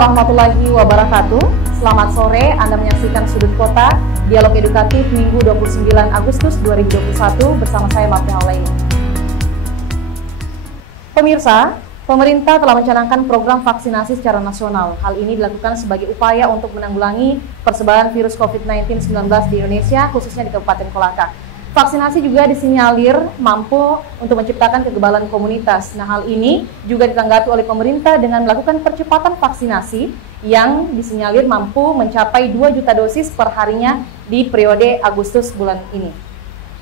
warahmatullahi wabarakatuh. Selamat sore, Anda menyaksikan Sudut Kota, Dialog Edukatif Minggu 29 Agustus 2021 bersama saya Mafia Halaini. Pemirsa, pemerintah telah mencanangkan program vaksinasi secara nasional. Hal ini dilakukan sebagai upaya untuk menanggulangi persebaran virus COVID-19 di Indonesia, khususnya di Kabupaten Kolaka. Vaksinasi juga disinyalir mampu untuk menciptakan kekebalan komunitas. Nah, hal ini juga ditanggapi oleh pemerintah dengan melakukan percepatan vaksinasi yang disinyalir mampu mencapai 2 juta dosis per harinya di periode Agustus bulan ini.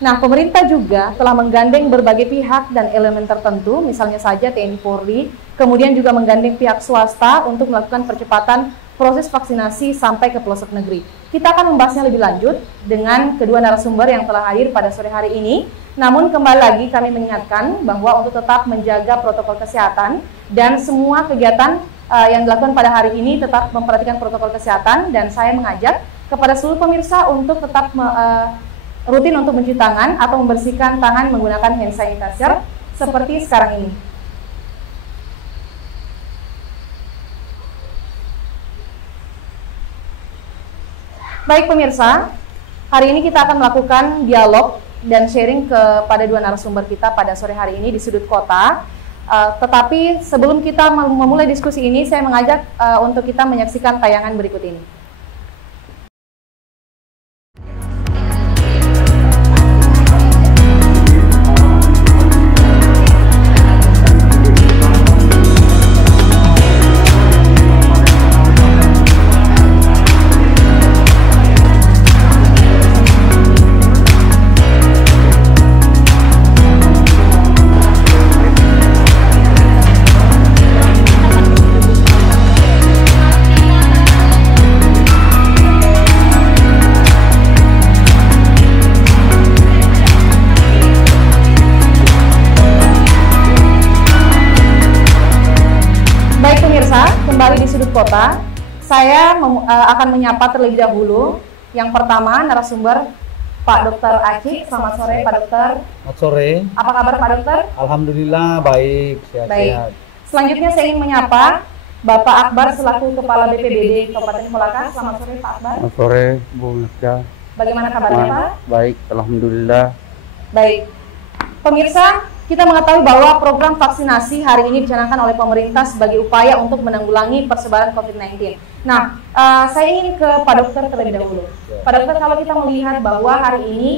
Nah, pemerintah juga telah menggandeng berbagai pihak dan elemen tertentu, misalnya saja TNI Polri, kemudian juga menggandeng pihak swasta untuk melakukan percepatan proses vaksinasi sampai ke pelosok negeri. Kita akan membahasnya lebih lanjut dengan kedua narasumber yang telah hadir pada sore hari ini. Namun kembali lagi kami mengingatkan bahwa untuk tetap menjaga protokol kesehatan dan semua kegiatan yang dilakukan pada hari ini tetap memperhatikan protokol kesehatan, dan saya mengajak kepada seluruh pemirsa untuk tetap rutin untuk mencuci tangan atau membersihkan tangan menggunakan hand sanitizer seperti sekarang ini. Baik pemirsa, hari ini kita akan melakukan dialog dan sharing kepada dua narasumber kita pada sore hari ini di Sudut Kota. Tetapi sebelum kita memulai diskusi ini, saya mengajak untuk kita menyaksikan tayangan berikut ini. Kembali di Sudut Kota, saya akan menyapa terlebih dahulu. Yang pertama, narasumber Pak Dr. Aci. Selamat sore Pak Dokter. Selamat sore. Apa kabar Pak Dokter? Alhamdulillah baik, sehat-sehat. Baik. Selanjutnya saya ingin menyapa Bapak Akbar selaku Kepala BPBD Kabupaten Kolaka. Selamat sore Pak Akbar. Selamat sore Bu Nafda. Bagaimana kabarnya Pak? Baik, alhamdulillah. Baik. Pemirsa, kita mengetahui bahwa program vaksinasi hari ini dicanangkan oleh pemerintah sebagai upaya untuk menanggulangi persebaran COVID-19. Nah, saya ingin ke Pak Dokter terlebih dahulu. Pak Dokter, kalau kita melihat bahwa hari ini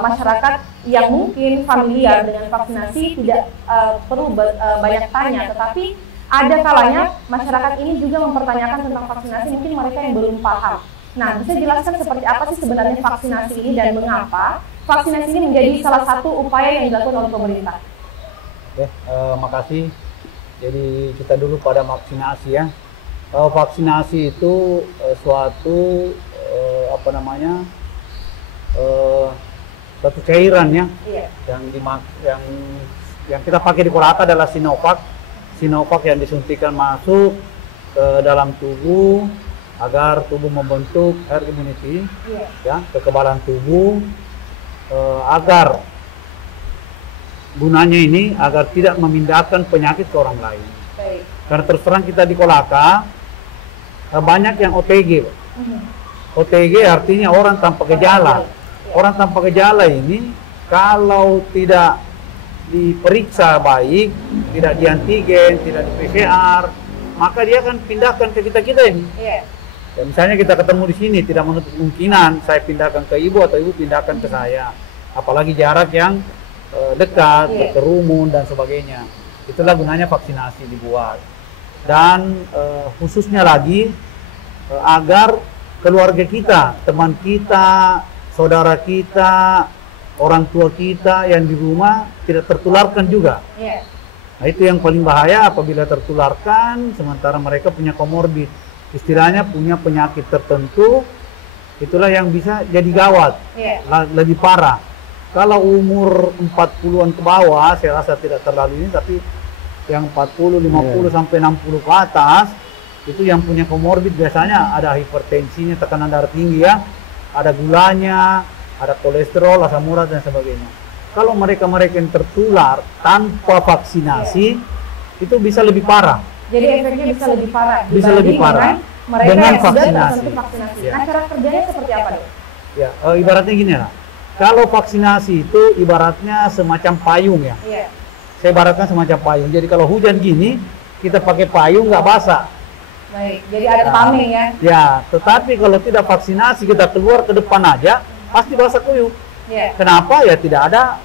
masyarakat yang mungkin familiar dengan vaksinasi tidak perlu banyak tanya, tetapi ada kalanya masyarakat ini juga mempertanyakan tentang vaksinasi, mungkin mereka yang belum paham. Nah, bisa jelaskan seperti apa sih sebenarnya vaksinasi ini dan mengapa vaksinasi ini menjadi salah satu upaya yang dilakukan oleh pemerintah? Oke, makasih. Jadi kita dulu pada vaksinasi ya. Vaksinasi itu suatu suatu cairan ya. Iya. Yang kita pakai di Kolaka adalah Sinovac. Sinovac yang disuntikan masuk ke dalam tubuh agar tubuh membentuk herd immunity, ya, kekebalan tubuh, agar gunanya ini agar tidak memindahkan penyakit ke orang lain. Baik. Karena terus terang kita di Kolaka banyak yang OTG. OTG artinya orang tanpa gejala. Orang tanpa gejala ini kalau tidak diperiksa baik, tidak di antigen, tidak di PCR, maka dia akan pindahkan ke kita ini. Ya, misalnya kita ketemu di sini, tidak menutup kemungkinan saya pindahkan ke ibu atau ibu pindahkan ke saya. Apalagi jarak yang dekat, berkerumun dan sebagainya. Itulah gunanya vaksinasi dibuat. Dan khususnya lagi agar keluarga kita, teman kita, saudara kita, orang tua kita yang di rumah tidak tertularkan juga. Nah, itu yang paling bahaya apabila tertularkan sementara mereka punya komorbid. Istilahnya punya penyakit tertentu, itulah yang bisa jadi gawat, lebih parah. Kalau umur 40-an ke bawah, saya rasa tidak terlalu ini, tapi yang 40, 50 sampai 60 ke atas, itu yang punya komorbid biasanya ada hipertensinya, tekanan darah tinggi ya, ada gulanya, ada kolesterol, asam urat dan sebagainya. Kalau mereka yang tertular tanpa vaksinasi, itu bisa lebih parah. Jadi efeknya bisa lebih parah. Bisa lebih parah mereka dengan yang sudah vaksinasi. tersentuh vaksinasi. Ya. Nah, cara kerjanya seperti apa, Dok? Ya, ibaratnya gini lah. Kalau vaksinasi itu ibaratnya semacam payung ya. Iya. Saya ibaratkan semacam payung. Jadi kalau hujan gini, kita pakai payung nggak basah. Baik, jadi ada tameng ya. Ya, tetapi kalau tidak vaksinasi kita keluar ke depan aja, pasti basah kuyup. Iya. Kenapa? Ya tidak ada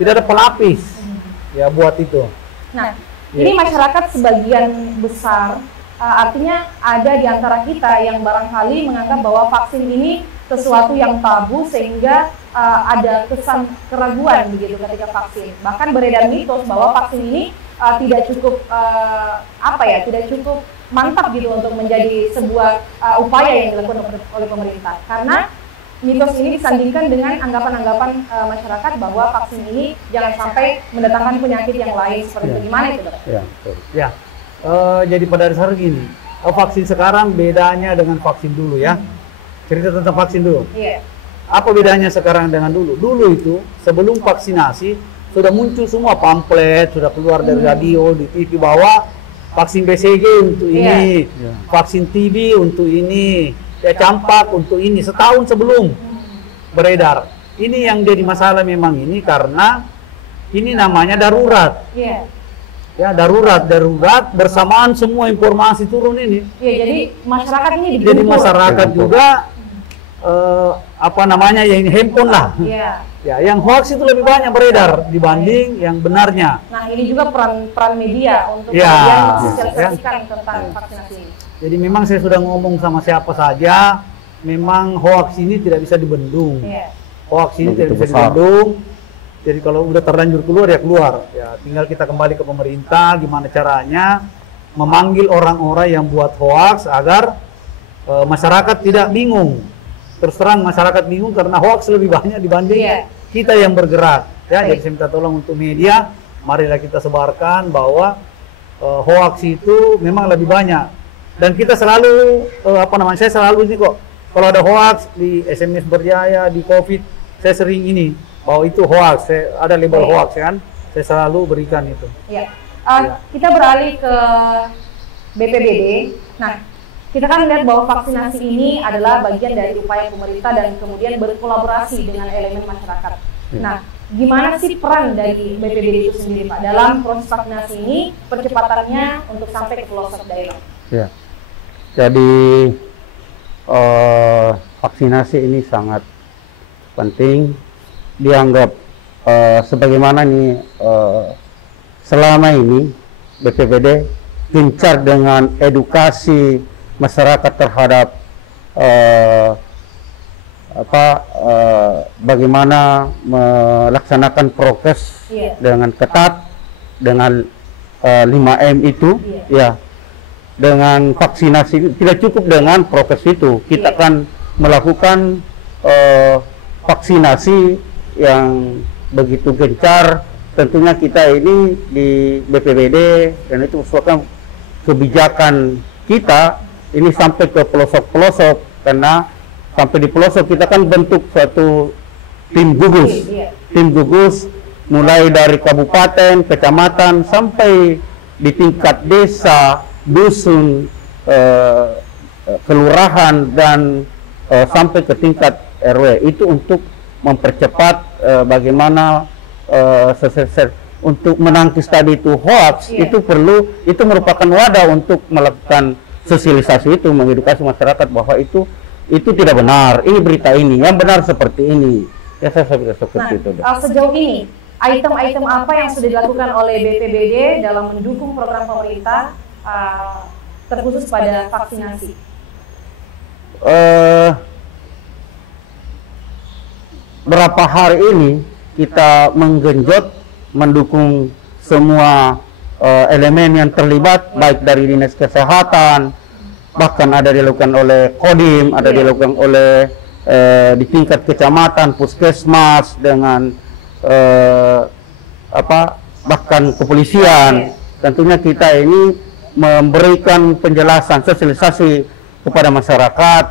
tidak ada pelapis ya buat itu. Nah, Ya. ini masyarakat sebagian besar, artinya ada di antara kita yang barangkali menganggap bahwa vaksin ini sesuatu yang tabu sehingga ada kesan keraguan begitu ketika vaksin. Bahkan beredar mitos bahwa vaksin ini tidak cukup tidak cukup mantap gitu untuk menjadi sebuah upaya yang dilakukan oleh pemerintah. Karena mitos ini disandingkan dengan anggapan-anggapan masyarakat bahwa vaksin ini jangan sampai mendatangkan penyakit yang lain seperti itu. Gimana itu, Dok? Ya, betul. Ya, jadi pada dasarnya gini, vaksin sekarang bedanya dengan vaksin dulu ya. Cerita tentang vaksin dulu. Iya. Apa bedanya sekarang dengan dulu? Dulu itu sebelum vaksinasi sudah muncul semua pamflet, sudah keluar dari radio, di TV bahwa vaksin BCG untuk ini, Iya. vaksin TB untuk ini, ya campak untuk ini, setahun sebelum beredar. Ini yang jadi masalah memang ini karena ini namanya darurat. Iya. Ya, darurat bersamaan semua informasi turun ini. Iya, jadi masyarakat ini Jadi dikumpul. masyarakat juga yang handphone lah. Iya. Ya, yang hoax itu lebih banyak beredar dibanding yang benarnya. Nah, ini juga peran media untuk Ya. kemudian mensosialisasikan tentang vaksinasi ini. Jadi memang saya sudah ngomong sama siapa saja, memang hoax ini tidak bisa dibendung. Iya. Hoax ini tidak Begitu bisa besar. dibendung. Jadi kalau udah terlanjur keluar ya keluar. Ya tinggal kita kembali ke pemerintah gimana caranya memanggil orang-orang yang buat hoax agar masyarakat tidak bingung. Terus terang masyarakat bingung karena hoax lebih banyak dibanding Iya. kita yang bergerak. Ya, Baik. jadi saya minta tolong untuk media, marilah kita sebarkan bahwa hoax itu memang lebih banyak. Dan kita selalu saya selalu ini kok. Kalau ada hoax di SMS Berjaya, di COVID, saya sering ini bahwa itu hoax. Ada label Baik. hoax kan. Saya selalu berikan itu. Iya. Kita beralih ke BPBD. Nah, kita kan lihat bahwa vaksinasi ini adalah bagian dari upaya pemerintah dan kemudian berkolaborasi dengan elemen masyarakat. Nah, gimana sih peran dari BPBD itu sendiri, Pak, dalam proses vaksinasi ini, percepatannya untuk sampai ke pelosok daerah? Ya. Jadi vaksinasi ini sangat penting, dianggap sebagaimana nih selama ini BPBD gencar dengan edukasi masyarakat terhadap bagaimana melaksanakan prokes Iya. dengan ketat dengan 5M itu, Iya. ya. Dengan vaksinasi tidak cukup dengan prokes itu, kita Iya. akan melakukan vaksinasi yang begitu gencar. Tentunya kita ini di BPBD dan itu merupakan kebijakan kita ini sampai ke pelosok-pelosok, karena sampai di pelosok kita kan bentuk suatu tim gugus. Iya. Tim gugus mulai dari kabupaten, kecamatan sampai di tingkat desa, dusun, kelurahan dan sampai ke tingkat RW. Itu untuk mempercepat bagaimana untuk menangkis tadi itu hoax. Iya. Itu merupakan wadah untuk melakukan sosialisasi itu, mengedukasi masyarakat bahwa itu tidak benar, ini berita ini, yang benar seperti ini. Ya, saya bisa seperti itu. Nah, sejauh ini item-item apa yang sudah dilakukan oleh BPBD dalam mendukung program pemerintah terkhusus pada vaksinasi? Berapa hari ini kita menggenjot mendukung semua elemen yang terlibat, baik dari dinas kesehatan, bahkan ada dilakukan oleh Kodim, ada dilakukan oleh di tingkat kecamatan, puskesmas, dengan bahkan kepolisian. Tentunya kita ini memberikan penjelasan, sosialisasi kepada masyarakat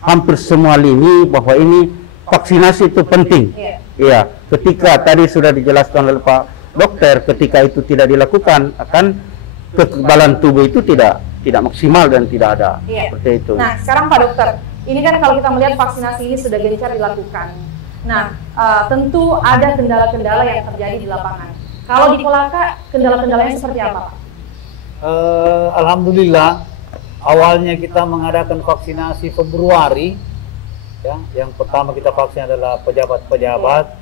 hampir semua lini bahwa ini vaksinasi itu penting. Iya. Iya, ketika tadi sudah dijelaskan oleh Pak dokter, ketika itu tidak dilakukan akan kekebalan tubuh itu tidak maksimal dan tidak ada. Seperti itu. Nah, sekarang Pak Dokter, ini kan kalau kita melihat vaksinasi ini sudah gencar dilakukan. Nah, tentu ada kendala-kendala yang terjadi di lapangan. Kalau di Kolaka, kendala-kendalanya seperti apa, Pak? Alhamdulillah, awalnya kita mengadakan vaksinasi Februari. Ya, yang pertama kita vaksin adalah pejabat-pejabat,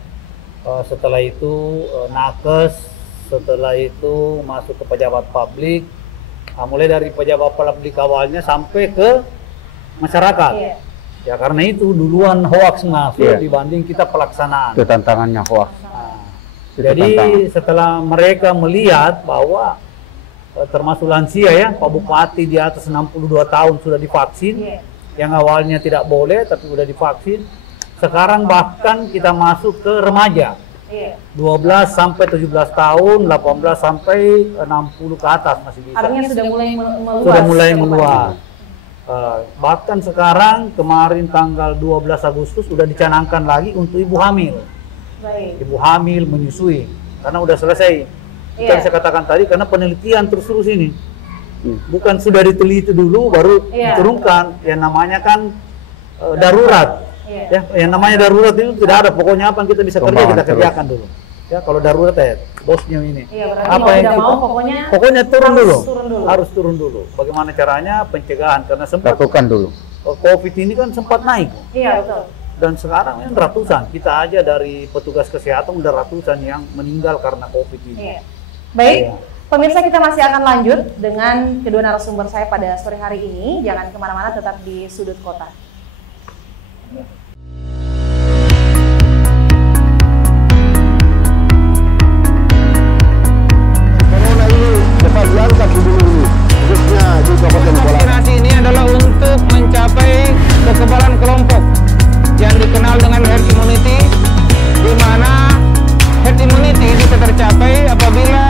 setelah itu nakes, setelah itu masuk ke pejabat publik. Nah, mulai dari pejabat publik awalnya sampai ke masyarakat. Ya, karena itu duluan hoax masuk dibanding kita pelaksanaan. Itu tantangannya hoax. Jadi setelah mereka melihat bahwa termasuk lansia ya, Pak Bupati di atas 62 tahun sudah divaksin, yang awalnya tidak boleh tapi sudah divaksin. Sekarang bahkan kita masuk ke remaja, 12 sampai 17 tahun, 18 sampai 60 ke atas masih bisa. Artinya sudah mulai meluas. Sudah mulai meluas. Bahkan sekarang kemarin tanggal 12 Agustus sudah dicanangkan lagi untuk ibu hamil. Ibu hamil menyusui, karena udah selesai. Kita bisa katakan tadi karena penelitian terus ini. Bukan sudah diteliti dulu baru diturunkan. Yang namanya kan darurat. Ya, yang namanya darurat itu tidak ada. Pokoknya apa yang kita bisa kerja kita kerjakan dulu. Ya, kalau darurat ya bosnya ini. Apa yang kita mau pokoknya turun dulu. Harus turun dulu. Bagaimana caranya pencegahan, karena sempat lakukan dulu. COVID ini kan sempat naik. Iya, betul. Dan sekarang yang ratusan, kita aja dari petugas kesehatan udah ratusan yang meninggal karena COVID ini. Baik, pemirsa, kita masih akan lanjut dengan kedua narasumber saya pada sore hari ini. Jangan kemana-mana, tetap di Sudut Kota. Corona ini dapat diangkat di dunia ini, khususnya di Kabupaten Kolaka. Vaksinasi ini adalah untuk mencapai kekebalan kelompok yang dikenal dengan herd immunity, di mana herd immunity bisa tercapai apabila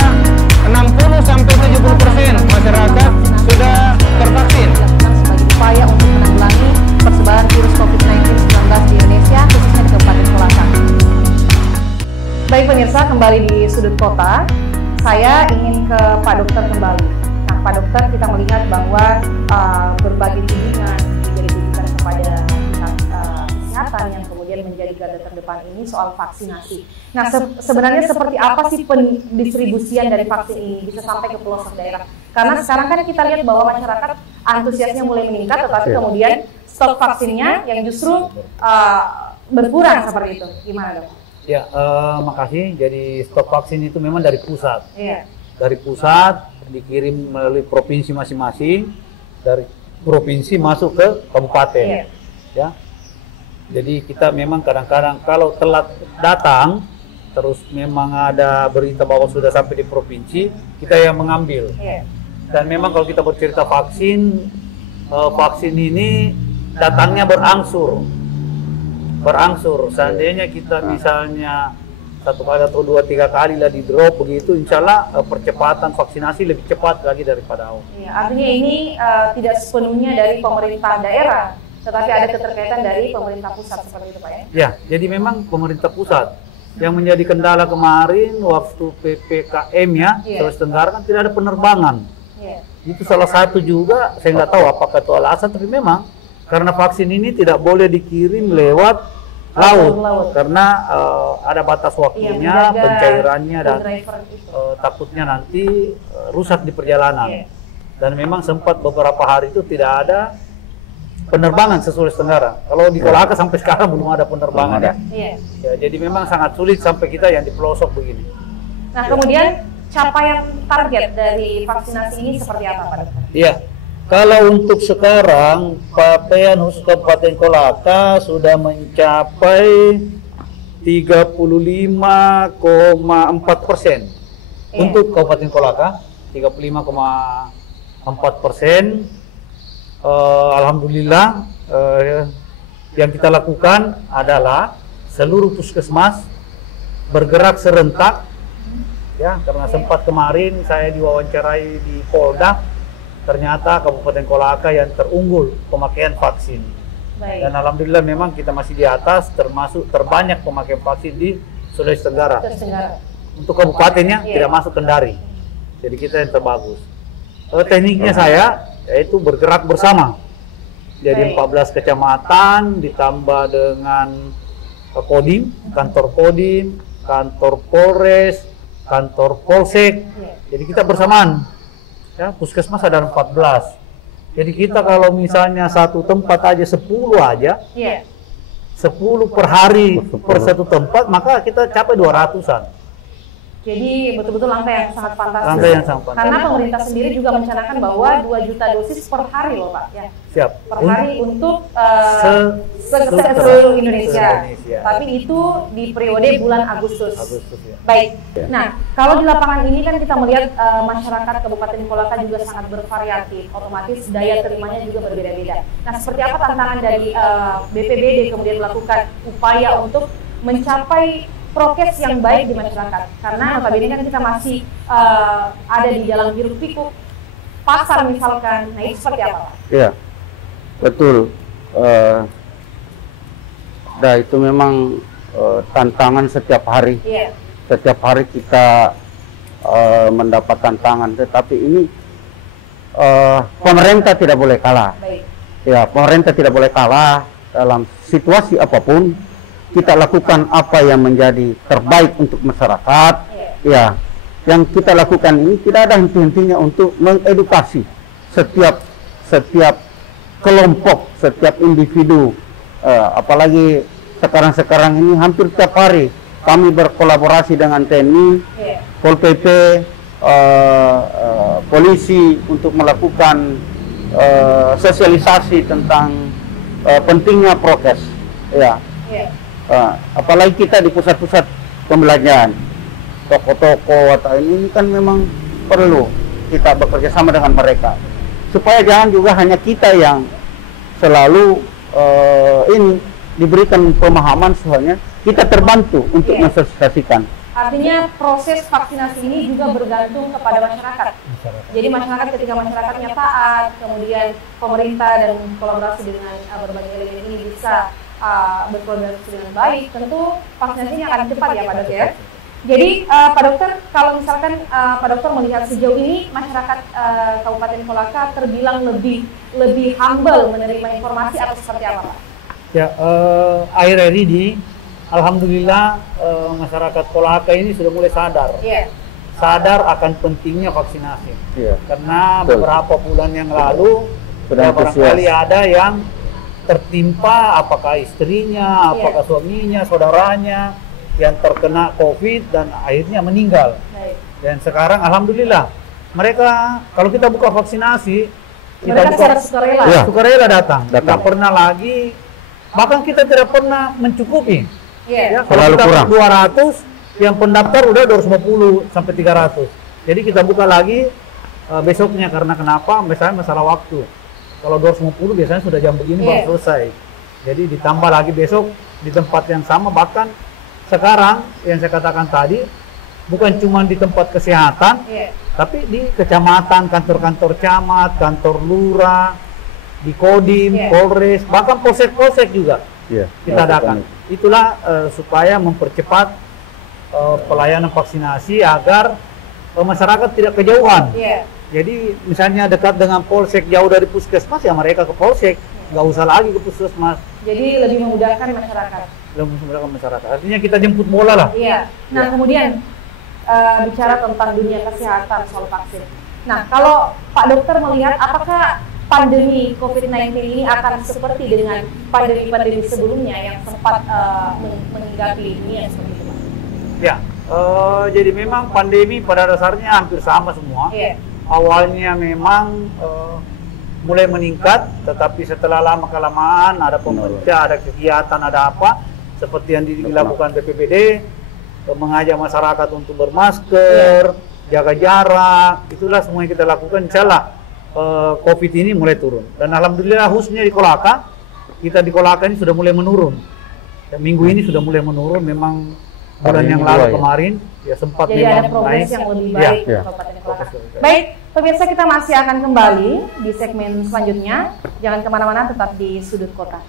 60-70% masyarakat sudah tervaksin. Dilakukan sebagai upaya untuk menanggulangi persebaran virus COVID-19 di Indonesia, khususnya di Kabupaten Kolaka. Baik pemirsa, kembali di Sudut Kota. Saya ingin ke Pak Dokter kembali. Nah, Pak Dokter, kita melihat bahwa berbagai tudingan juga ditujukan kepada pihak kesehatan yang kemudian menjadi garda terdepan ini soal vaksinasi. Nah, sebenarnya seperti apa sih pendistribusian dari vaksin ini bisa sampai ke pelosok daerah? Karena sekarang kan kita lihat bahwa masyarakat antusiasnya mulai meningkat, tetapi kemudian stok vaksinnya yang justru berkurang seperti itu. Gimana, Dok? Ya, makasih. Jadi stok vaksin itu memang dari pusat. Dari pusat dikirim melalui provinsi masing-masing, dari provinsi masuk ke kabupaten. Ya. Jadi kita memang kadang-kadang kalau telat datang, terus memang ada berita bahwa sudah sampai di provinsi, kita yang mengambil. Dan memang kalau kita bercerita vaksin, vaksin ini datangnya berangsur. Seandainya kita misalnya 1 kali atau 2-3 kali lah di drop begitu, insya Allah percepatan vaksinasi lebih cepat lagi daripada awal. Artinya ini tidak sepenuhnya dari pemerintah daerah, tetapi ada keterkaitan dari pemerintah pusat seperti itu, Pak ya? Ya, jadi memang pemerintah pusat yang menjadi kendala kemarin waktu PPKM ya, Sulawesi Tenggara kan tidak ada penerbangan. Itu salah satu juga, saya nggak tahu apakah itu alasan, tapi memang karena vaksin ini tidak boleh dikirim lewat laut karena ada batas waktunya, pencairannya, dan takutnya nanti rusak di perjalanan. Dan memang sempat beberapa hari itu tidak ada penerbangan ke Sulawesi Tenggara. Kalau di Kolaka sampai sekarang belum ada penerbangan ya. Ya. Jadi memang sangat sulit sampai kita yang di pelosok begini. Nah, kemudian capaian target dari vaksinasi ini seperti apa, Pak Dokter? Iya. Kalau untuk sekarang, capaian khusus Kabupaten Kolaka sudah mencapai 35,4%. Untuk Kabupaten Kolaka, 35,4%. Alhamdulillah, yang kita lakukan adalah seluruh puskesmas bergerak serentak. Ya, karena sempat kemarin saya diwawancarai di Polda, ternyata Kabupaten Kolaka yang terunggul pemakaian vaksin. Dan alhamdulillah memang kita masih di atas, termasuk terbanyak pemakaian vaksin di Sulawesi Tenggara. untuk kabupatennya tidak masuk Kendari. Jadi kita yang terbagus. Tekniknya saya yaitu bergerak bersama. Jadi 14 kecamatan ditambah dengan Kodim, kantor Kodim, kantor Polres, kantor Polsek. Jadi kita bersamaan. Ya, puskesmas ada 14. Jadi kita kalau misalnya satu tempat aja 10 aja, 10 per hari per satu tempat, maka kita capai 200-an. Jadi betul-betul langkah yang sangat fantastis. Langkah yang sangat fantastis. Karena pemerintah sendiri juga mencanangkan bahwa 2 juta dosis per hari loh Pak. Ya. Siap. Per hari untuk seluruh Indonesia. Tapi itu di periode bulan Agustus. Ya. Baik. Nah, kalau di lapangan ini kan kita melihat masyarakat Kabupaten Kolaka juga sangat bervariatif. Otomatis daya terimanya juga berbeda-beda. Nah, seperti apa tantangan dari BPBD kemudian melakukan upaya untuk mencapai prokes yang baik di masyarakat, karena notabene kan kita masih ada di dalam hiruk pikuk pasar misalkan. Nah, itu seperti apa Pak? Iya, betul. Itu memang tantangan setiap hari. Iya. Setiap hari kita mendapat tantangan, tetapi ini pemerintah tidak boleh kalah. Baik. Ya, pemerintah tidak boleh kalah dalam situasi apapun. Kita lakukan apa yang menjadi terbaik untuk masyarakat. Ya, yang kita lakukan ini tidak ada henti-hentinya untuk mengedukasi setiap kelompok, setiap individu. Apalagi sekarang ini hampir setiap hari kami berkolaborasi dengan TNI, Pol PP, polisi untuk melakukan sosialisasi tentang pentingnya prokes. Ya. Apalagi kita di pusat-pusat pembelajaran, toko-toko atau ini kan memang perlu kita bekerja sama dengan mereka supaya jangan juga hanya kita yang selalu ini diberikan pemahaman, soalnya kita terbantu untuk mensosialisasikan. Artinya proses vaksinasi ini juga bergantung kepada masyarakat. Jadi masyarakat, ketika masyarakatnya taat, kemudian pemerintah dan kolaborasi dengan berbagai elemen ini bisa berkolaborasi dengan baik, tentu vaksinasinya akan cepat ya Pak Dok ya. Jadi Pak Dokter, kalau misalkan Pak Dokter melihat sejauh ini masyarakat Kabupaten Kolaka terbilang lebih humble menerima informasi atau seperti apa Pak? Ya, akhir-akhir ini alhamdulillah masyarakat Kolaka ini sudah mulai sadar. Sadar akan pentingnya vaksinasi. Karena beberapa bulan yang lalu barangkali ada yang tertimpa, apakah istrinya, apakah suaminya, saudaranya yang terkena COVID dan akhirnya meninggal. Dan sekarang alhamdulillah mereka, kalau kita buka vaksinasi, mereka secara sukarela datang. Tidak pernah lagi, bahkan kita tidak pernah mencukupi. Ya, kalau kita 200, yang pendaftar udah 250 sampai 300. Jadi kita buka lagi besoknya, karena kenapa? Misalnya masalah waktu. Kalau 250 biasanya sudah jam begini baru selesai. Jadi ditambah lagi besok di tempat yang sama. Bahkan sekarang yang saya katakan tadi, bukan cuma di tempat kesehatan, tapi di kecamatan, kantor-kantor camat, kantor lurah, di Kodim, Polres, bahkan polsek-polsek juga kita adakan. Itulah supaya mempercepat pelayanan vaksinasi agar masyarakat tidak kejauhan. Jadi misalnya dekat dengan polsek, jauh dari puskesmas, ya mereka ke polsek, nggak usah lagi ke puskesmas. Jadi lebih memudahkan masyarakat. Lebih memudahkan masyarakat. Artinya kita jemput bola lah. Nah kemudian bicara tentang dunia kesehatan soal vaksin. Nah kalau Pak Dokter melihat apakah pandemi COVID-19 ini akan seperti dengan pandemi-pandemi sebelumnya yang sempat menghinggapi dunia seperti itu Pak? Ya, jadi memang pandemi pada dasarnya hampir sama semua. Awalnya memang mulai meningkat, tetapi setelah lama-kelamaan ada pemerintah, ada kegiatan, ada apa, seperti yang dilakukan BPBD, mengajak masyarakat untuk bermasker, jaga jarak, itulah semua yang kita lakukan. Insyaallah COVID ini mulai turun. Dan alhamdulillah khususnya di Kolaka, kita di Kolaka ini sudah mulai menurun. Dan minggu ini sudah mulai menurun, memang bulan yang lalu kemarin ya sempat jadi ada progres yang lebih baik di Kabupaten Kolaka. Baik, pemirsa, kita masih akan kembali di segmen selanjutnya. Jangan kemana-mana, tetap di Sudut Kota.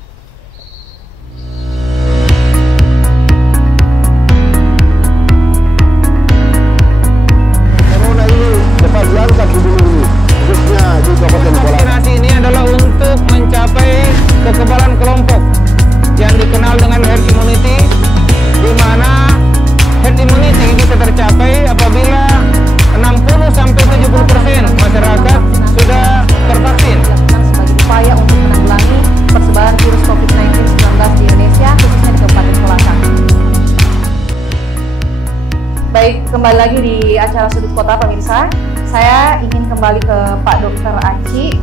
kembali lagi di acara Sudut Kota pemirsa. Saya ingin kembali ke Pak Dokter Aci.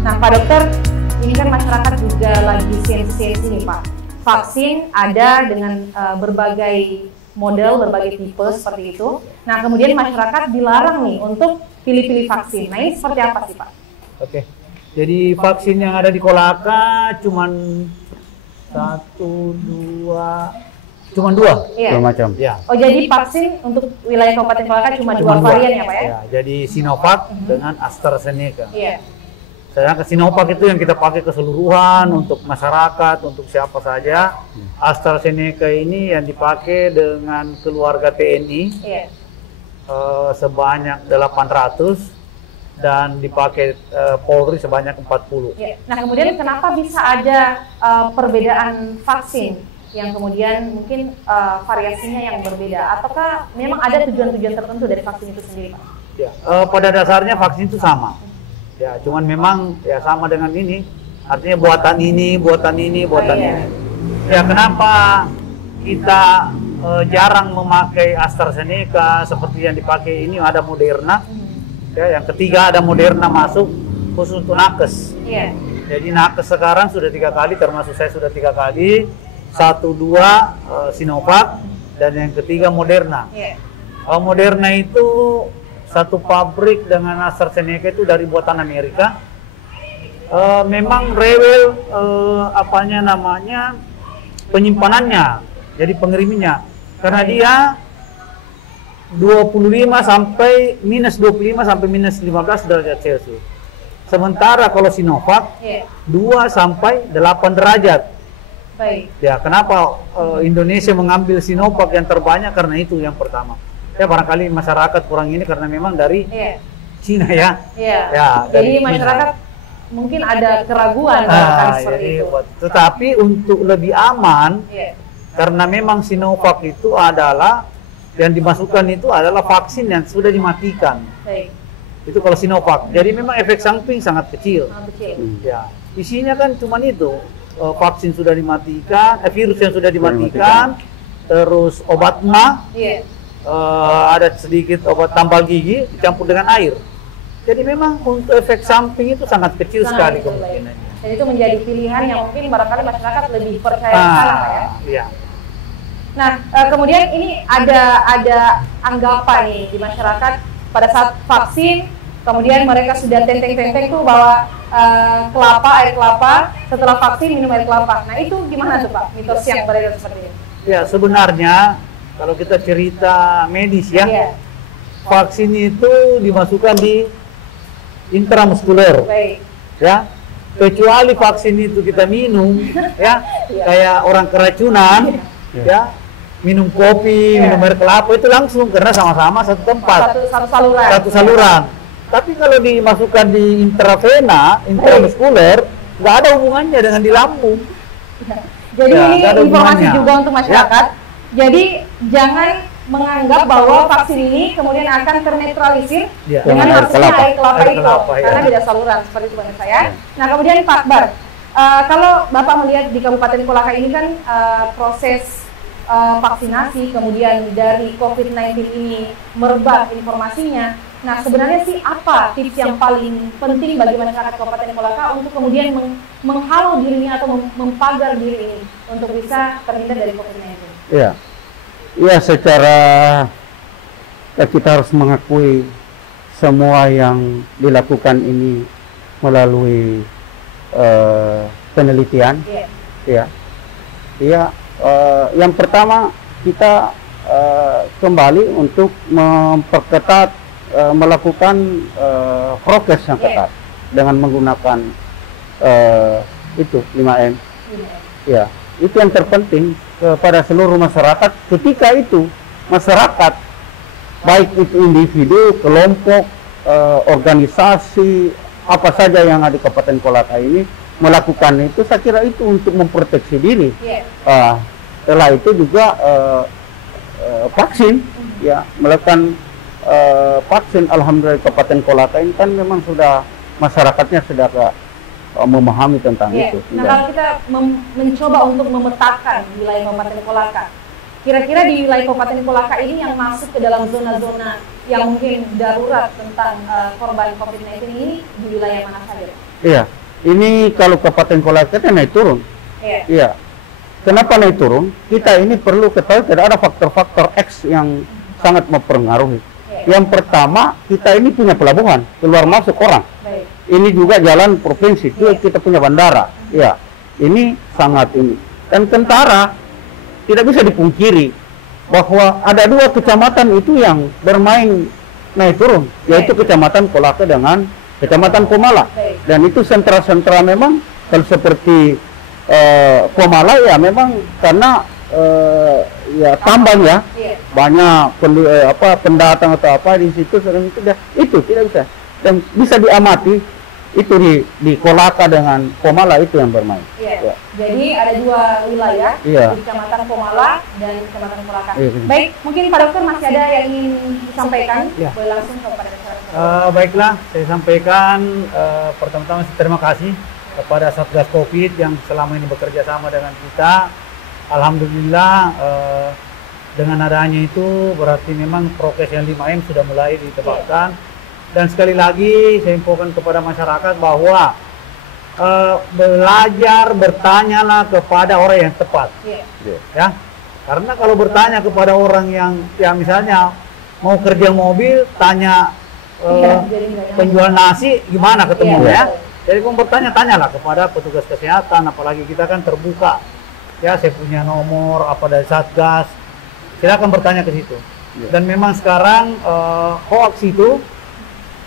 Nah Pak Dokter, ini kan masyarakat juga lagi sensi-sensi nih Pak. Vaksin ada dengan berbagai model, berbagai tipe seperti itu. Nah kemudian masyarakat dilarang nih untuk pilih-pilih vaksin. Nah ini seperti apa sih Pak? Oke, jadi vaksin yang ada di Kolaka cuman cuman dua. Iya. Macam. Ya. Oh jadi vaksin untuk wilayah Kabupaten Kolaka cuma dua varian ya Pak ya? Ya, jadi Sinovac dengan AstraZeneca. Iya. Sedangkan Sinovac itu yang kita pakai keseluruhan untuk masyarakat, untuk siapa saja. AstraZeneca ini yang dipakai dengan keluarga TNI Iya. sebanyak 800 dan dipakai Polri sebanyak 40. Iya. Nah kemudian kenapa bisa ada perbedaan vaksin yang kemudian mungkin variasinya yang berbeda? Ataukah memang ada tujuan-tujuan tertentu dari vaksin itu sendiri Pak? Ya, pada dasarnya vaksin itu sama. Ya, cuman memang ya sama dengan ini. Artinya buatan ini. Ya, kenapa kita jarang memakai AstraZeneca seperti yang dipakai ini ada Moderna. Ya, yang ketiga ada Moderna masuk khusus untuk nakes. Iya. Jadi nakes sekarang sudah 3 kali, termasuk saya sudah 3 kali. 1, 2 Sinovac dan yang ketiga Moderna. Iya. Moderna itu satu pabrik dengan AstraZeneca itu dari buatan Amerika. Memang rewel penyimpanannya, jadi pengirimannya, karena dia 25 sampai minus 25 sampai minus 15 derajat Celcius. Sementara kalau Sinovac 2 sampai 8 derajat. Baik. Ya, kenapa Indonesia mengambil Sinovac yang terbanyak? Karena itu yang pertama. Ya, barangkali masyarakat kurang ini karena memang dari Cina ya. Iya. Ya, Jadi dari masyarakat mungkin ada keraguan seperti itu. Tetapi untuk lebih aman, karena memang Sinovac itu adalah yang dimasukkan itu adalah vaksin yang sudah dimatikan. Baik. Itu kalau Sinovac. Jadi memang efek samping sangat kecil. Sangat kecil. Ya, isinya kan cuma itu. Vaksin sudah dimatikan, virus yang sudah dimatikan, terus obat mah, ada sedikit obat tambal gigi dicampur dengan air. Jadi memang untuk efek samping itu sangat kecil sekali kemungkinannya. Dan itu menjadi pilihan yang mungkin barangkali masyarakat lebih percaya sekarang ya. Iya. Nah, kemudian ini ada anggapan nih di masyarakat pada saat vaksin, kemudian mereka sudah tenteng-tenteng tuh bahwa air kelapa, setelah vaksin minum air kelapa. Nah itu gimana tuh Pak, mitos yang beredar seperti ini? Ya sebenarnya kalau kita cerita medis ya, vaksin itu dimasukkan di intramuskuler. Baik. Ya, kecuali vaksin itu kita minum, ya, kayak orang keracunan, ya, minum kopi, minum air kelapa itu langsung karena sama-sama satu tempat, satu saluran. Tapi kalau dimasukkan di intravena, intramuskuler, nggak ada hubungannya dengan di lambung. Jadi ini informasi juga untuk masyarakat. Jadi jangan menganggap bahwa vaksin ini kemudian akan ternetralisir dengan masuknya air kelapa itu, karena beda saluran seperti itu menurut saya. Nah kemudian Pak Akbar, kalau Bapak melihat di Kabupaten Kolaka ini kan proses vaksinasi kemudian dari COVID-19 ini merebak informasinya. Nah sebenarnya sih apa tips yang paling penting bagi masyarakat Kabupaten Kolaka untuk kemudian menghalau dirinya atau mempagar diri ini untuk bisa terhindar dari COVID-19? Iya, ya secara kita harus mengakui semua yang dilakukan ini melalui penelitian. Ya, yang pertama kita kembali untuk memperketat melakukan prokes yang ketat dengan menggunakan itu 5M. Ya, itu yang terpenting kepada seluruh masyarakat. Ketika itu masyarakat baik itu individu, kelompok, organisasi apa saja yang ada di Kabupaten Kolaka ini melakukan itu, saya kira itu untuk memproteksi diri. Setelah itu juga vaksin, ya melakukan vaksin. Alhamdulillah Kabupaten Kolaka ini kan memang sudah masyarakatnya sudah memahami tentang itu. Nah kalau kita mencoba untuk memetakan wilayah Kabupaten Kolaka, Kira-kira di wilayah Kabupaten Kolaka ini yang masuk ke dalam zona-zona yang mungkin darurat tentang korban COVID-19 ini di wilayah mana saja? Iya, ini kalau Kabupaten Kolaka kan naik turun. Iya. Kenapa naik turun? Kita ini perlu ketahui tidak ada faktor-faktor X yang sangat mempengaruhi. Yang pertama, kita ini punya pelabuhan, keluar masuk orang. Ini juga jalan provinsi, kita punya bandara. Ya, ini sangat ini. Dan tentara tidak bisa dipungkiri bahwa ada 2 kecamatan itu yang bermain naik turun, yaitu Kecamatan Kolaka dengan Kecamatan Pomala. Dan itu sentra-sentra memang kalau seperti Pomala ya memang karena ya tambang ya, banyak pendatang atau apa di situ sering itu tidak bisa, dan bisa diamati itu di Kolaka dengan Pomala itu yang bermain. Ya. Jadi ada 2 wilayah, di Kecamatan Pomala dan Kecamatan Kolaka. Baik, mungkin Pak Dokter masih ada yang ingin disampaikan, boleh langsung kepada masyarakat. Baiklah, saya sampaikan pertama-tama terima kasih kepada Satgas Covid yang selama ini bekerja sama dengan kita. Alhamdulillah dengan adanya itu berarti memang prokes yang 5M sudah mulai diterapkan. Dan sekali lagi saya infokan kepada masyarakat bahwa belajar bertanyalah kepada orang yang tepat. Ya, karena kalau bertanya kepada orang yang ya misalnya mau kerja mobil, tanya penjual nasi gimana ketemu ya. Jadi kalau bertanya, tanyalah kepada petugas kesehatan, apalagi kita kan terbuka. Ya, saya punya nomor apa dari Satgas, silakan bertanya ke situ. Dan memang sekarang hoax itu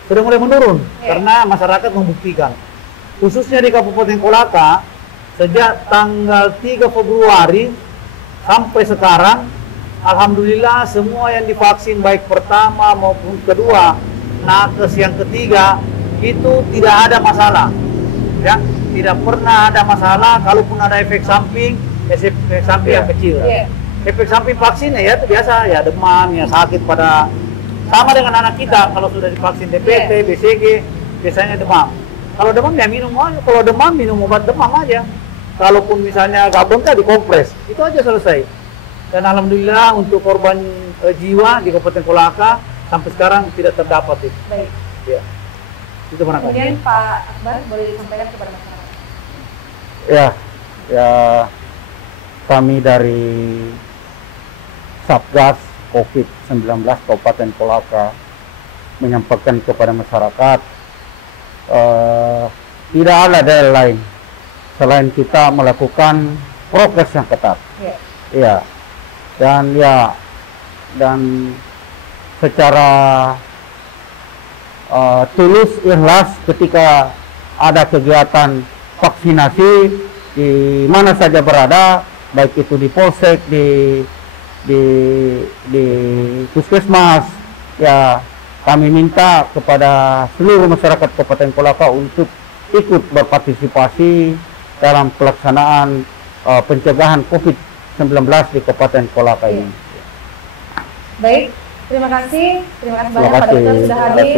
sudah mulai menurun karena masyarakat membuktikan. Khususnya di Kabupaten Kolaka, sejak tanggal 3 Februari sampai sekarang, alhamdulillah semua yang divaksin baik pertama maupun kedua, nakes yang ketiga itu tidak ada masalah. Ya, tidak pernah ada masalah. Kalaupun ada efek samping yang kecil. Efek samping vaksinnya ya itu biasa ya, demam, ya sakit pada sama dengan anak kita kalau sudah divaksin DPT, BCG biasanya demam. Kalau demam ya minum aja, kalau demam minum obat demam aja. Kalaupun misalnya gak bengkak dikompres, itu aja selesai. Dan alhamdulillah untuk korban jiwa di Kabupaten Kolaka sampai sekarang tidak terdapat itu. Baik. Ya. Itu barangkali. Kemudian Pak Akbar boleh disampaikan kepada masyarakat. Ya kami dari Satgas COVID-19 Kabupaten Kolaka menyampaikan kepada masyarakat tidak ada daya lain selain kita melakukan prokes yang ketat. Dan secara tulus ikhlas ketika ada kegiatan vaksinasi di mana saja berada, baik itu di polsek, di puskesmas, ya kami minta kepada seluruh masyarakat Kabupaten Kolaka untuk ikut berpartisipasi dalam pelaksanaan pencegahan COVID-19 di Kabupaten Kolaka ini. Baik, terima kasih banyak Pak Dokter sudah hadir.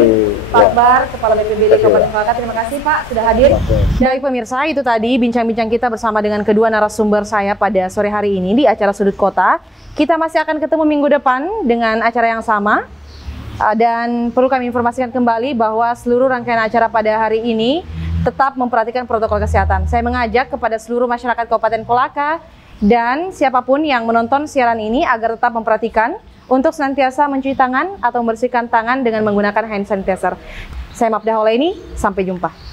Pak Akbar, Kepala BPBD Kabupaten Kolaka, terima kasih Pak sudah hadir. Baik pemirsa, itu tadi bincang-bincang kita bersama dengan kedua narasumber saya pada sore hari ini di acara Sudut Kota. Kita masih akan ketemu minggu depan dengan acara yang sama. Dan perlu kami informasikan kembali bahwa seluruh rangkaian acara pada hari ini tetap memperhatikan protokol kesehatan. Saya mengajak kepada seluruh masyarakat Kabupaten Kolaka dan siapapun yang menonton siaran ini agar tetap memperhatikan untuk senantiasa mencuci tangan atau membersihkan tangan dengan menggunakan hand sanitizer. Saya Mafdah Olaini, sampai jumpa.